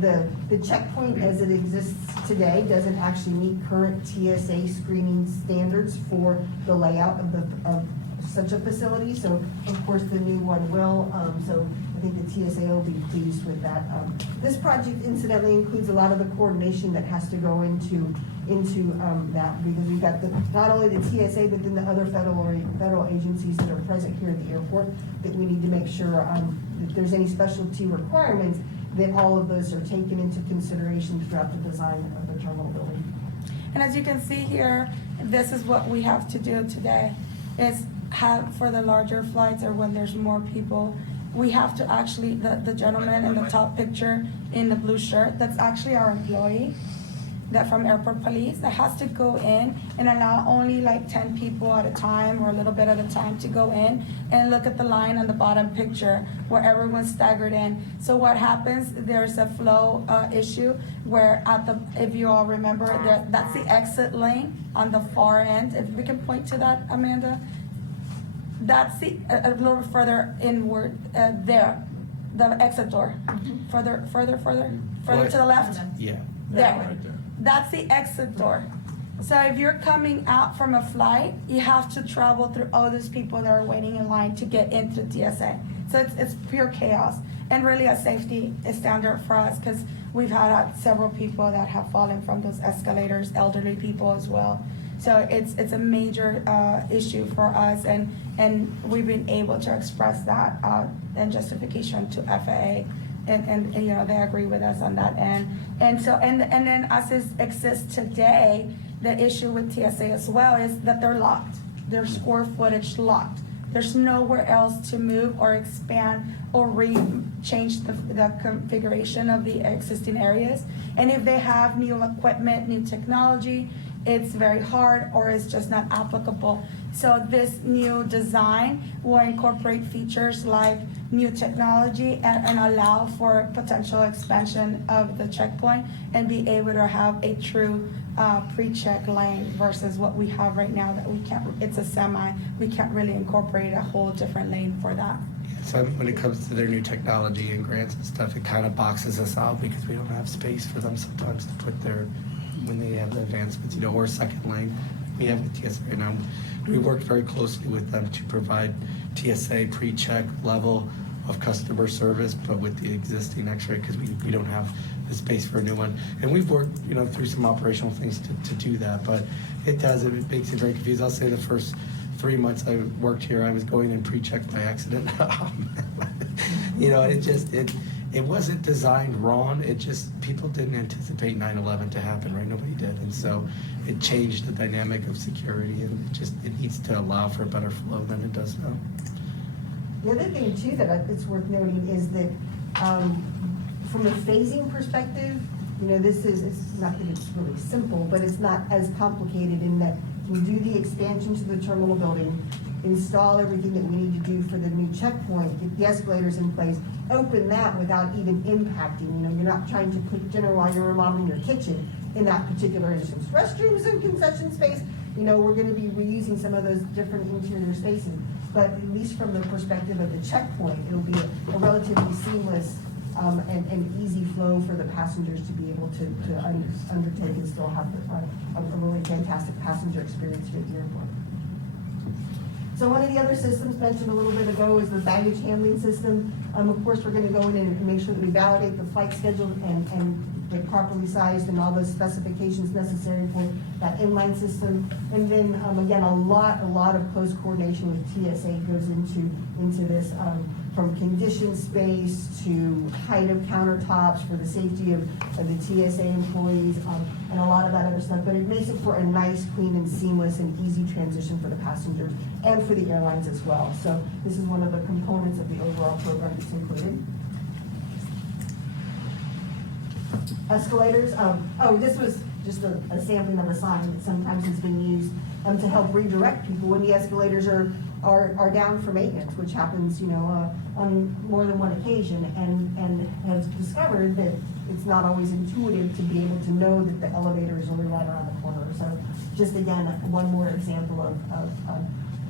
The checkpoint as it exists today doesn't actually meet current TSA screening standards for the layout of such a facility, so of course the new one will, so I think the TSA will be pleased with that. This project incidentally includes a lot of the coordination that has to go into that, because we've got not only the TSA, but then the other federal agencies that are present here at the airport, that we need to make sure if there's any specialty requirements, that all of those are taken into consideration throughout the design of the terminal building. And as you can see here, this is what we have to do today, is have for the larger flights or when there's more people, we have to actually, the gentleman in the top picture in the blue shirt, that's actually our employee. that from airport police that has to go in and allow only like 10 people at a time or a little bit at a time to go in and look at the line on the bottom picture where everyone's staggered in. So what happens, there's a flow issue where if you all remember, that's the exit lane on the far end. If we can point to that, Amanda. That's a little further inward there, the exit door. Further to the left. Yeah. There. Right there. That's the exit door. So if you're coming out from a flight, you have to travel through all those people that are waiting in line to get into TSA. So it's pure chaos and really a safety standard for us because we've had several people that have fallen from those escalators, elderly people as well. So it's a major issue for us, and we've been able to express that in justification to FAA, and you know they agree with us on that end. And so and then as it exists today, the issue with TSA as well is that they're locked. Their square footage locked. There's nowhere else to move or expand or change the configuration of the existing areas. And if they have new equipment, new technology, it's very hard or it's just not applicable. So this new design will incorporate features like new technology and allow for potential expansion of the checkpoint and be able to have a true pre-check lane versus what we have right now that we can't, it's a semi, we can't really incorporate a whole different lane for that. So I mean, when it comes to their new technology and grants and stuff, it kind of boxes us out because we don't have space for them sometimes to put their, when they have the advancements, you know, or second lane. We have with TSA right now. We worked very closely with them to provide TSA pre-check level of customer service, but with the existing X-ray because we don't have the space for a new one. And we've worked, you know, through some operational things to do that, but it makes it very confusing. I'll say the first 3 months I worked here, I was going in pre-check by accident. You know, it wasn't designed wrong. It just, people didn't anticipate 9/11 to happen, right? Nobody did. And so it changed the dynamic of security, and it needs to allow for a better flow than it does now. The other thing too that it's worth noting is that from a phasing perspective, you know, it's not that it's really simple, but it's not as complicated in that we do the expansion to the terminal building, install everything that we need to do for the new checkpoint, get the escalators in place, open that without even impacting, you know, you're not trying to cook dinner while you're remodeling your kitchen in that particular instance. Restrooms and concession space, you know, we're gonna be reusing some of those different interior spaces. But at least from the perspective of the checkpoint, it'll be a relatively seamless and easy flow for the passengers to be able to undertake and still have a really fantastic passenger experience here at the airport. So one of the other systems mentioned a little bit ago is the baggage handling system. Of course, we're gonna go in and make sure that we validate the flight schedule and get properly sized and all those specifications necessary for that inline system. And then, again, a lot of close coordination with TSA goes into this, from condition space to height of countertops for the safety of the TSA employees, and a lot of that other stuff. But it makes it for a nice, clean, and seamless and easy transition for the passengers and for the airlines as well. So this is one of the components of the overall program that's included. Escalators, this was just a sampling of a sign that sometimes has been used to help redirect people when the escalators are down for maintenance, which happens, you know, on more than one occasion, and has discovered that it's not always intuitive to be able to know that the elevator is only right around the corner. So just again, one more example of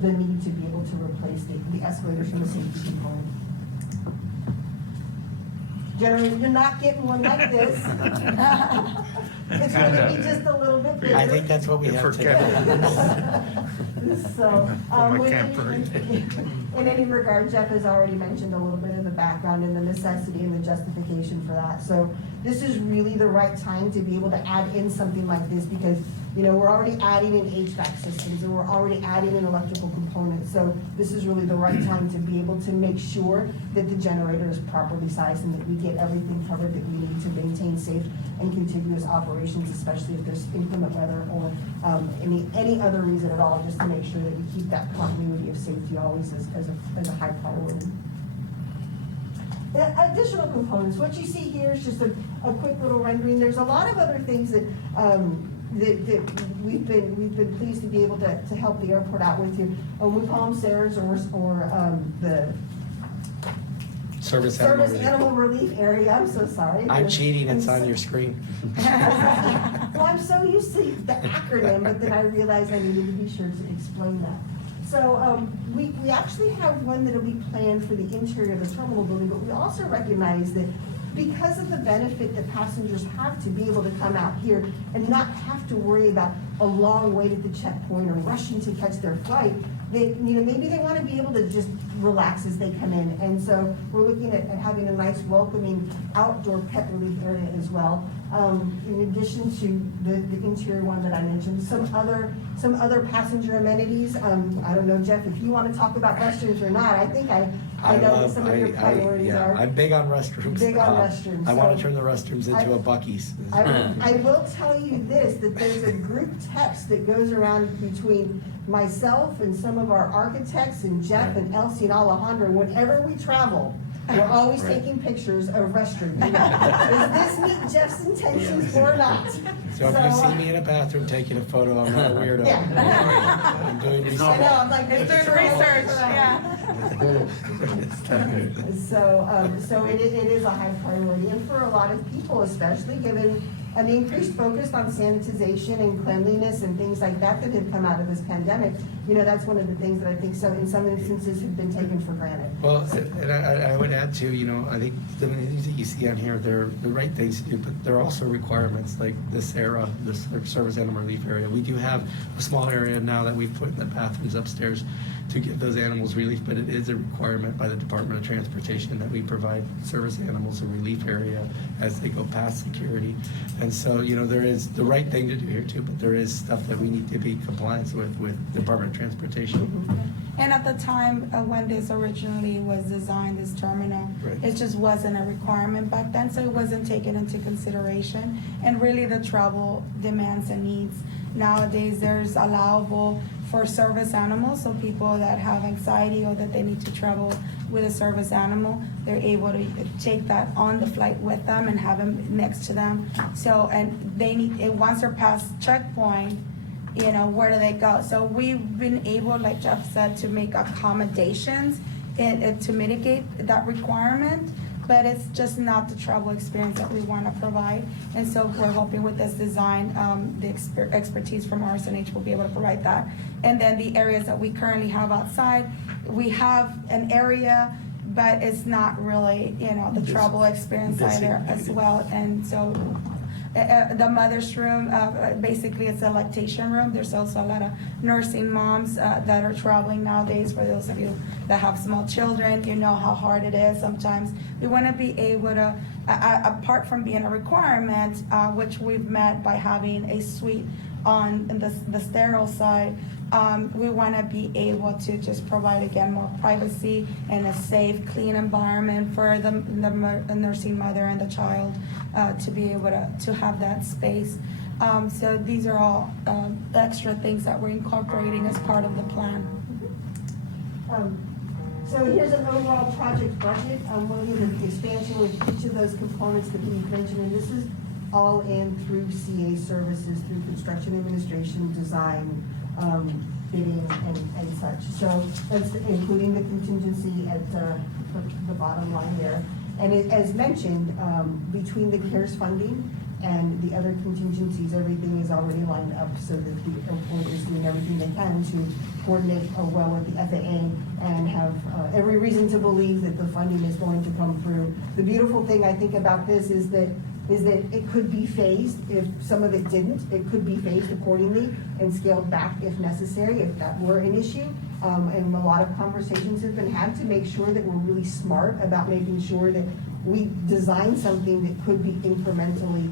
the need to be able to replace the escalators from a safety component. Generally, you're not getting one like this. It's gonna be just a little bit bigger. I think that's what we have today. So, my with camper. in any regard, Jeff has already mentioned a little bit of the background and the necessity and the justification for that. So this is really the right time to be able to add in something like this because, you know, we're already adding in HVAC systems and we're already adding in electrical components. So this is really the right time to be able to make sure that the generator is properly sized and that we get everything covered that we need to maintain safe and contiguous operations, especially if there's inclement weather or any other reason at all, just to make sure that we keep that continuity of safety always as a high priority. Additional components, what you see here is just a quick little rendering. There's a lot of other things that, that we've been pleased to be able to help the airport out with here. We call them SARES or the Service Service animal. Animal Relief Area, I'm so sorry. I'm cheating, it's on your screen. Well, I'm so used to the acronym, but then I realized I needed to be sure to explain that. So we actually have one that'll be planned for the interior of the terminal building, but we also recognize that because of the benefit that passengers have to be able to come out here and not have to worry about a long wait at the checkpoint or rushing to catch their flight, they, maybe they want to be able to just relax as they come in. And so we're looking at having a nice welcoming outdoor pet relief area as well. In addition to the interior one that I mentioned, some other passenger amenities. I don't know, Jeff, if you want to talk about restrooms or not. I think I know what some of your priorities are. I'm big on restrooms. Big on restrooms. I want to So turn the restrooms into a Buc-ee's. I will tell you this, that there's a group text that goes around between myself and some of our architects and Jeff and Elsie and Alejandro. Whenever we travel, we're always taking pictures of restrooms. Does this meet Jeff's intentions or not? So if you see me in a bathroom taking a photo, I'm not a weirdo. Yeah. I'm doing I research. know, I'm like. It's doing research, yeah. So it is a high priority, and for a lot of people, especially given an increased focus on sanitization and cleanliness and things like that that have come out of this pandemic, that's one of the things that I think in some instances have been taken for granted. Well, and I would add too, I think the things that you see on here, they're the right things to do, but they're also requirements, like this era, this Service Animal Relief Area. We do have a small area now that we've put in the bathrooms upstairs to give those animals relief, but it is a requirement by the Department of Transportation that we provide service animals a relief area as they go past security. And so, there is the right thing to do here too, but there is stuff that we need to be compliant with Department of Transportation. And at the time when this originally was designed, this terminal, Right. it just wasn't a requirement back then, so it wasn't taken into consideration. And really the travel demands and needs. Nowadays, there's allowable for service animals, so people that have anxiety or that they need to travel with a service animal, they're able to take that on the flight with them and have them next to them. So, and they need, once they're past checkpoint, where do they go? So we've been able, like Jeff said, to make accommodations and to mitigate that requirement, but it's just not the travel experience that we want to provide. And so we're hoping with this design, the expertise from RSNH will be able to provide that. And then the areas that we currently have outside, we have an area, but it's not really, the travel experience either as well. And so the mother's room, basically it's a lactation room. There's also a lot of nursing moms that are traveling nowadays. For those of you that have small children, you know how hard it is sometimes. We want to be able to, apart from being a requirement, which we've met by having a suite on the sterile side, we want to be able to just provide, again, more privacy and a safe, clean environment for the nursing mother and the child to be able to have that space. So these are all extra things that we're incorporating as part of the plan. So here's an overall project budget. We'll give the expansion with each of those components that we've mentioned, and this is all in through CA services, through construction administration, design, bidding, and such. So that's including the contingency at the bottom line there. And as mentioned, between the CARES funding and the other contingencies, everything is already lined up so that the airport is doing everything they can to coordinate well with the FAA and have every reason to believe that the funding is going to come through. The beautiful thing I think about this is that it could be phased. If some of it didn't, it could be phased accordingly and scaled back if necessary, if that were an issue. And a lot of conversations have been had to make sure that we're really smart about making sure that we design something that could be incrementally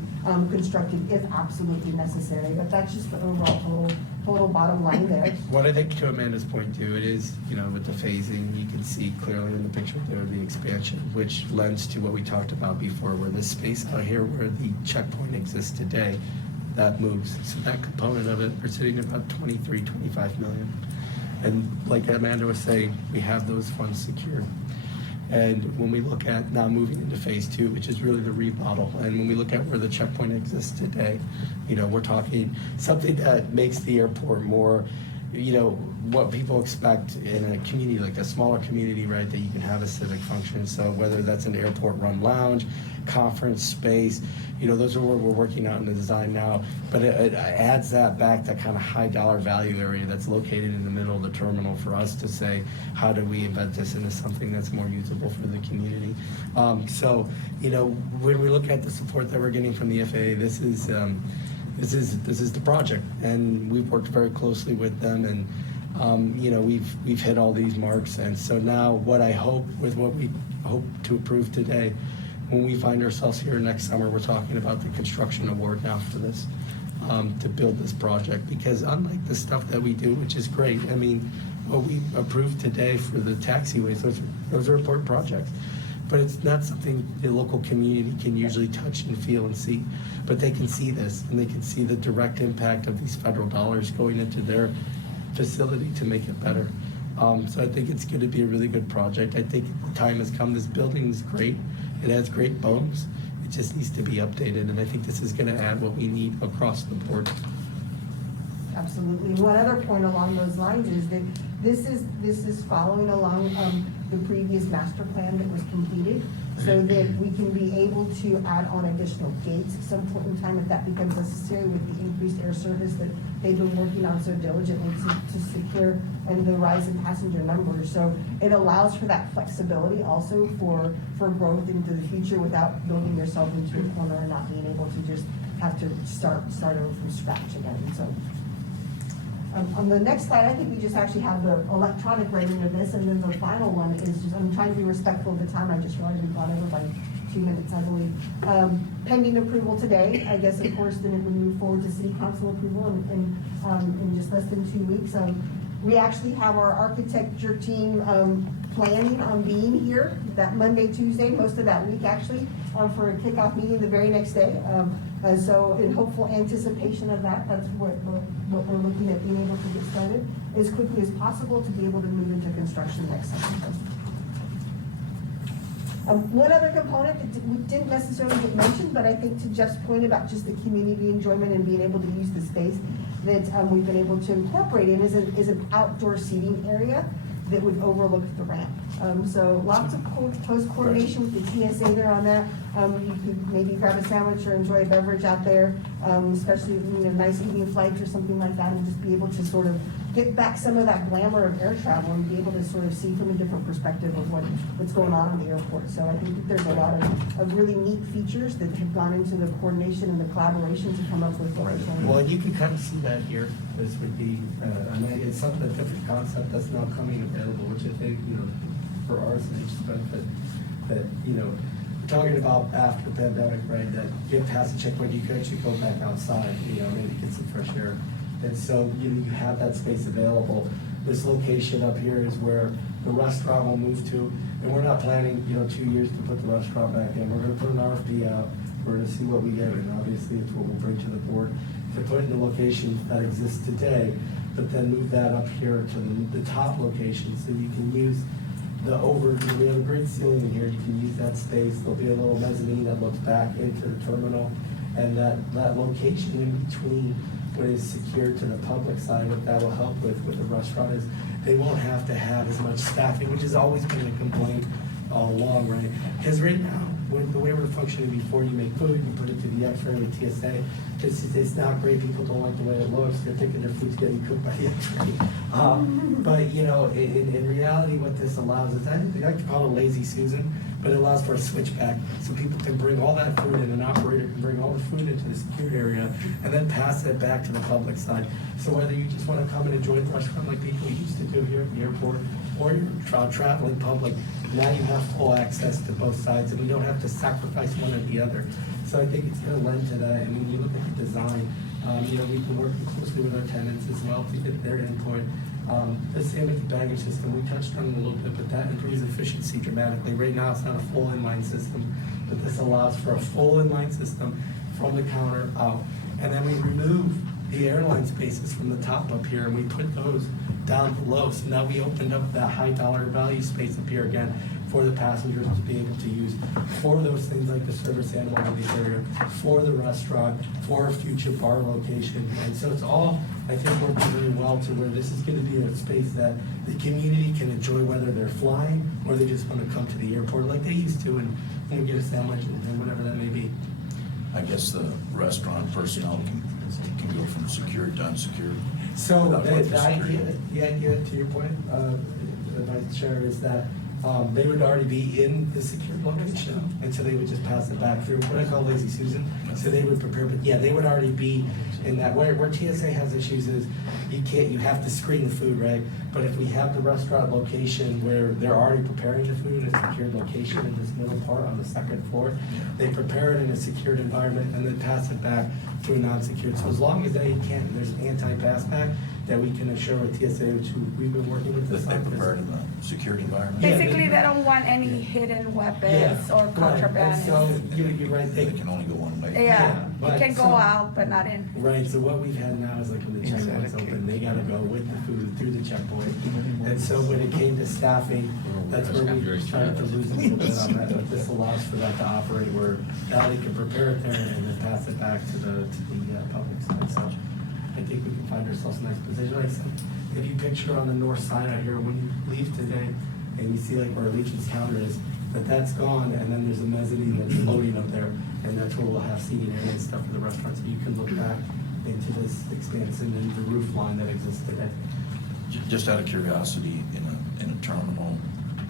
constructed if absolutely necessary. But that's just the overall total bottom line there. What I think to Amanda's point too, it is, with the phasing, you can see clearly in the picture there the expansion, which lends to what we talked about before, where this space out here where the checkpoint exists today, that moves. So that component of it, we're sitting at about 25 million. And like Amanda was saying, we have those funds secured. And when we look at now moving into phase 2, which is really the remodel, and when we look at where the checkpoint exists today, we're talking something that makes the airport more, what people expect in a community, like a smaller community, right, that you can have a civic function. So whether that's an airport-run lounge, conference space, those are where we're working out in the design now. But it adds that back, that kind of high dollar value area that's located in the middle of the terminal for us to say, how do we embed this into something that's more usable for the community? So, when we look at the support that we're getting from the FAA, this is the project, and we've worked very closely with them, and we've hit all these marks. And so now what I hope with what we hope to approve today, when we find ourselves here next summer, we're talking about the construction award now for this, to build this project. Because unlike the stuff that we do, which is great, I mean, what we approved today for the taxiways, those are important projects. But it's not something the local community can usually touch and feel and see. But they can see this, and they can see the direct impact of these federal dollars going into their facility to make it better. So I think it's going to be a really good project. I think the time has come. This building is great. It has great bones. It just needs to be updated, and I think this is going to add what we need across the board. Absolutely. One other point along those lines is that this is following along the previous master plan that was completed, so that we can be able to add on additional gates at some point in time if that becomes necessary with the increased air service that they've been working on so diligently to secure and the rise in passenger numbers. So it allows for that flexibility also for growth into the future without building yourself into a corner and not being able to just have to start over from scratch again. So on the next slide, I think we just actually have the electronic rating of this, and then the final one is just, I'm trying to be respectful of the time. I just realized we've gone over by 2 minutes, I believe. Pending approval today, I guess, of course, then it would move forward to city council approval in just less than 2 weeks. We actually have our architecture team planning on being here that Monday, Tuesday, most of that week actually, for a kickoff meeting the very next day. So in hopeful anticipation of that, that's what we're looking at, being able to get started as quickly as possible to be able to move into construction next summer. One other component that didn't necessarily get mentioned, but I think to Jeff's point about just the community enjoyment and being able to use the space that we've been able to incorporate in is an outdoor seating area that would overlook the ramp. So lots of close coordination with the TSA there on that. You could maybe grab a sandwich or enjoy a beverage out there, especially a nice evening flight or something like that, and just be able to sort of get back some of that glamour of air travel and be able to sort of see from a different perspective of what's going on in the airport. So I think that there's a lot of really neat features that have gone into the coordination and the collaboration to come up with what we're showing. Well, and you can kind of see that here. This would be, it's something, a different concept that's now coming available, which I think, for ours and each benefit, that, we're talking about after the pandemic, right, that you have to pass a checkpoint, you can actually go back outside, maybe get some fresh air. And so, you have that space available. This location up here is where the restaurant will move to, and we're not planning, 2 years to put the restaurant back in. We're gonna put an RFP out, we're gonna see what we get, and obviously it's what we'll bring to the board to put in the location that exists today, but then move that up here to the top location, so you can use we have a great ceiling in here, you can use that space. There'll be a little mezzanine that looks back into the terminal, and that location in between what is secured to the public side, what that will help with the restaurant is they won't have to have as much staffing, which has always been a complaint all along, right? Because right now, the way we're functioning before, you make food, you put it to the X-ray with TSA, it's not great, people don't like the way it looks, they're thinking their food's getting cooked by the X-ray. But, in reality, what this allows is, I like to call it lazy Susan, but it allows for a switchback, so people can bring all that food in, an operator can bring all the food into the secured area, and then pass it back to the public side. So whether you just want to come and enjoy the restaurant like people used to do here at the airport, or you're traveling public, now you have full access to both sides, and we don't have to sacrifice one or the other. So I think it's going to lend to that, and when you look at the design, we've been working closely with our tenants as well to get their input. The same with the baggage system, we touched on it a little bit, but that improves efficiency dramatically. Right now, it's not a full inline system, but this allows for a full inline system from the counter out. And then we remove the airline spaces from the top up here, and we put those down below. So now we opened up that high dollar value space up here again. for the passengers to be able to use for those things like the service animal release area, for the restaurant, for a future bar location. And so it's all, I think, working really well to where this is gonna be a space that the community can enjoy whether they're flying or they just wanna come to the airport like they used to and, get a sandwich and whatever that may be. I guess the restaurant personnel can go from secured to unsecured. So without going through security. the idea, to your point, the Vice Chair, is that they would already be in the secured location, and so they would just pass it back through what I call Lazy Susan. So they would prepare, but yeah, they would already be in that. Where TSA has issues is you have to screen the food, right? But if we have the restaurant location where they're already preparing the food in a secured location in this middle part on the second floor, they prepare it in a secured environment and then pass it back to a non-secured. So as long as there's an anti-pass back that we can assure with TSA, which we've been working with this That they on. prepared in the security environment. Yeah, Basically, they don't want any hidden weapons Yeah, or right. contraband. And so you're right. They can only go one way. Yeah, but you can go so- out, but not in. Right, so what we've had now is like when the checkpoint's open, they gotta go with the food through the checkpoint. And so when it came to staffing, that's where we tried to lose a little bit on that, but this allows for that to operate where now they can prepare it there and then pass it back to the public side. So I think we can find ourselves in a nice position. Like I said, if you picture on the north side out here, when you leave today and you see like where Legion's counter is, that's gone, and then there's a mezzanine that's floating up there, and that's where we'll have seating area and stuff for the restaurants. So you can look back into this expansion and the roof line that exists today. Just out of curiosity, in a terminal,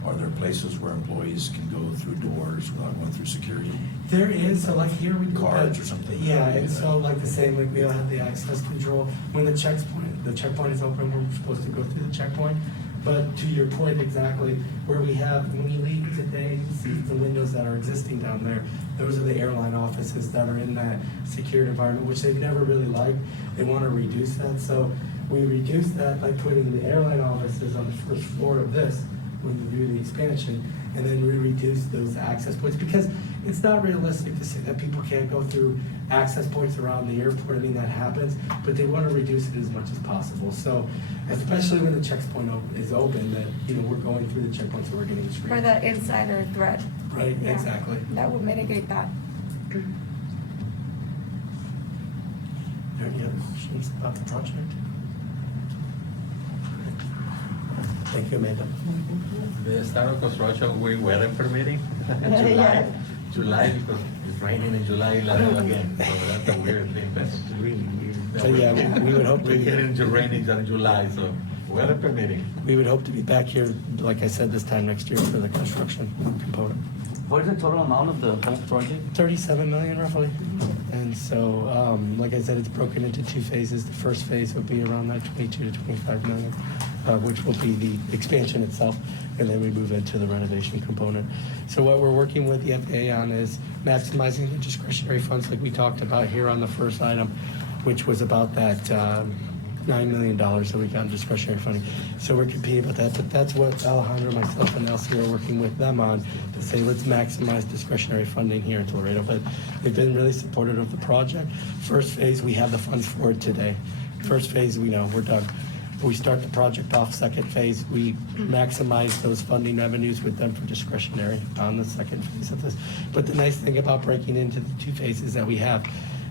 are there places where employees can go through doors without going through security? There is, so like here we do Cards that- or something. Yeah, and so like the same, like we all have the access control. When the checkpoint is open, we're supposed to go through the checkpoint. But to your point exactly, where we have, when you leave today, you see the windows that are existing down there. Those are the airline offices that are in that secured environment, which they've never really liked. They want to reduce that, so we reduce that by putting the airline offices on the first floor of this when we do the expansion, and then we reduce those access points, because it's not realistic to say that people can't go through access points around the airport. I mean, that happens, but they want to reduce it as much as possible. So, especially when the checkpoint is open, that, we're going through the checkpoint, so we're getting screened. For the insider threat. Right, Yeah, exactly. That would mitigate that. Are there any other questions about the project? Thank you, Amanda. The start of construction, we weather permitting, Yeah. July, because it's raining in July in Laredo again, so that's a weird thing, that's really weird. So, yeah, we would hope to We be- get into rainings in July, so weather permitting. We would hope to be back here, like I said, this time next year for the construction component. What is the total amount of the whole project? 37 million roughly. And so, like I said, it's broken into two phases. The first phase will be around that 22 to 25 million, which will be the expansion itself, and then we move into the renovation component. So what we're working with the FAA on is maximizing the discretionary funds like we talked about here on the first item, which was about that $9 million that we got in discretionary funding. So we're competing with that, but that's what Alejandro, myself, and Elsie are working with them on to say, let's maximize discretionary funding here in Laredo. But they've been really supportive of the project. First phase, we have the funds for it today. First phase, we know, we're done. We start the project off. Second phase, we maximize those funding revenues with them for discretionary on the second phase of this. But the nice thing about breaking into the two phases that we have,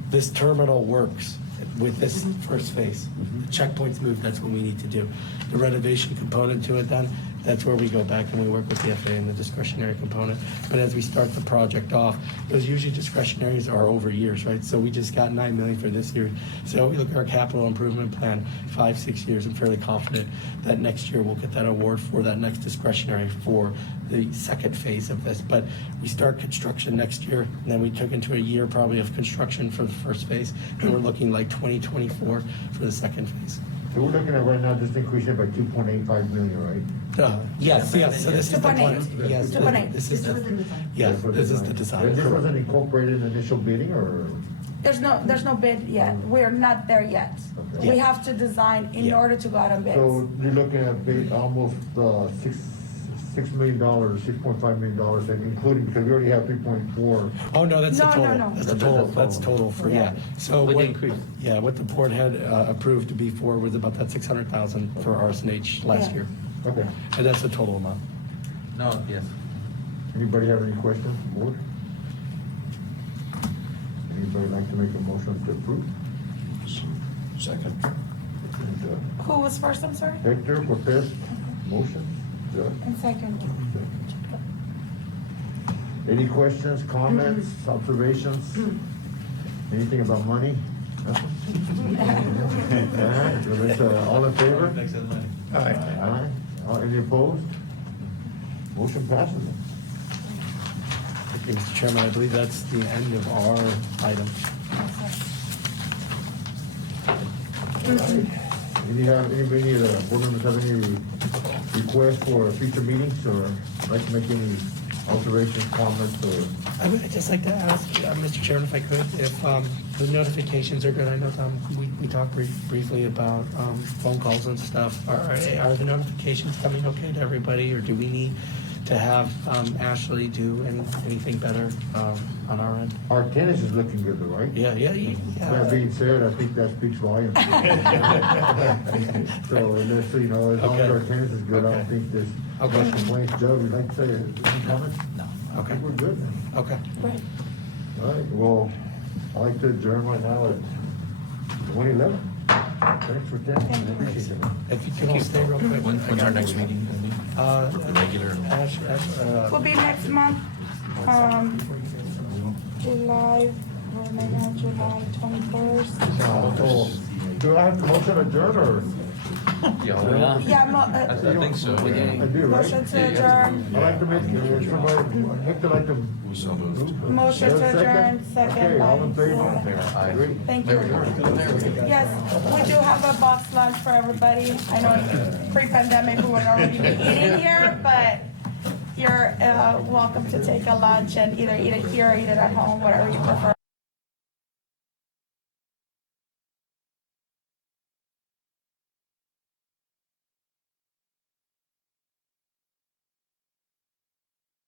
this terminal works with this first phase. The checkpoints move, that's what we need to do. The renovation component to it then, that's where we go back and we work with the FAA and the discretionary component. But as we start the project off, those usually discretionaries are over years, right? So we just got $9 million for this year. So we look at our capital improvement plan, 5-6 years. I'm fairly confident that next year we'll get that award for that next discretionary for the second phase of this. But we start construction next year, and then we took into a year probably of construction for the first phase, and we're looking like 2024 for the second phase. So we're looking at right now just increasing it by 2.85 million, right? Yes, so this is the 2.8. plan. Yes, 2.8. this is This was the, in the design. yes, this is the And design. this wasn't incorporated in the initial bidding, or? There's no bid yet. We're not there yet. Okay. We have to design in Yeah. order to go out on bids. So you're looking at almost $6 million, $6.5 million, and including, because we already have 3.4. Oh, no, that's the No, total. no. That's the total, that's total for, yeah. So With the what- increase. Yeah, what the board had approved before was about that 600,000 for RSNH last Yeah. year. Okay. And that's the total amount. No, yes. Anybody have any questions, board? Anybody like to make a motion to approve? Second. And, Who was first, I'm sorry? Hector Cortez, motion. Judge? And second. Any questions, comments, observations? Anything about money? Nothing? Alright, so let's, all in favor? Makes it money. Aye. Any opposed? Motion passes. Thank you, Mr. Chairman. I believe that's the end of our item. Anybody, board members have any requests for future meetings or like to make any observations, comments, or? I would just like to ask, Mr. Chairman, if I could, if the notifications are good. I know, Tom, we talked briefly about phone calls and stuff. Are the notifications coming okay to everybody, or do we need to have Ashley do anything better on our end? Our tennis is looking good though, right? Yeah. That being said, I think that speaks volumes. So, unless, you know, as long as our tennis is good, I don't think there's much complaints. Joe, would you like to say any comments? No. I think we're good then. Okay. Right. All right, well, I'd like to adjourn right now at 1:11. Thanks for attending, I appreciate it. If you can all stay real quick. When's our next meeting? Regular? Will be next month, July, we're maybe on July 21st. Do I have to motion to adjourn or? Yeah, I think so. I do, right? motion to adjourn, I'd like to make, somebody, Hector like to. So moved. motion to adjourn, second Okay, all in by favor? Great. Thank you. Yes, we do have a box lunch for everybody. I know pre-pandemic, we would already be eating here, but you're welcome to take a lunch and either eat it here or eat it at home, whatever you prefer.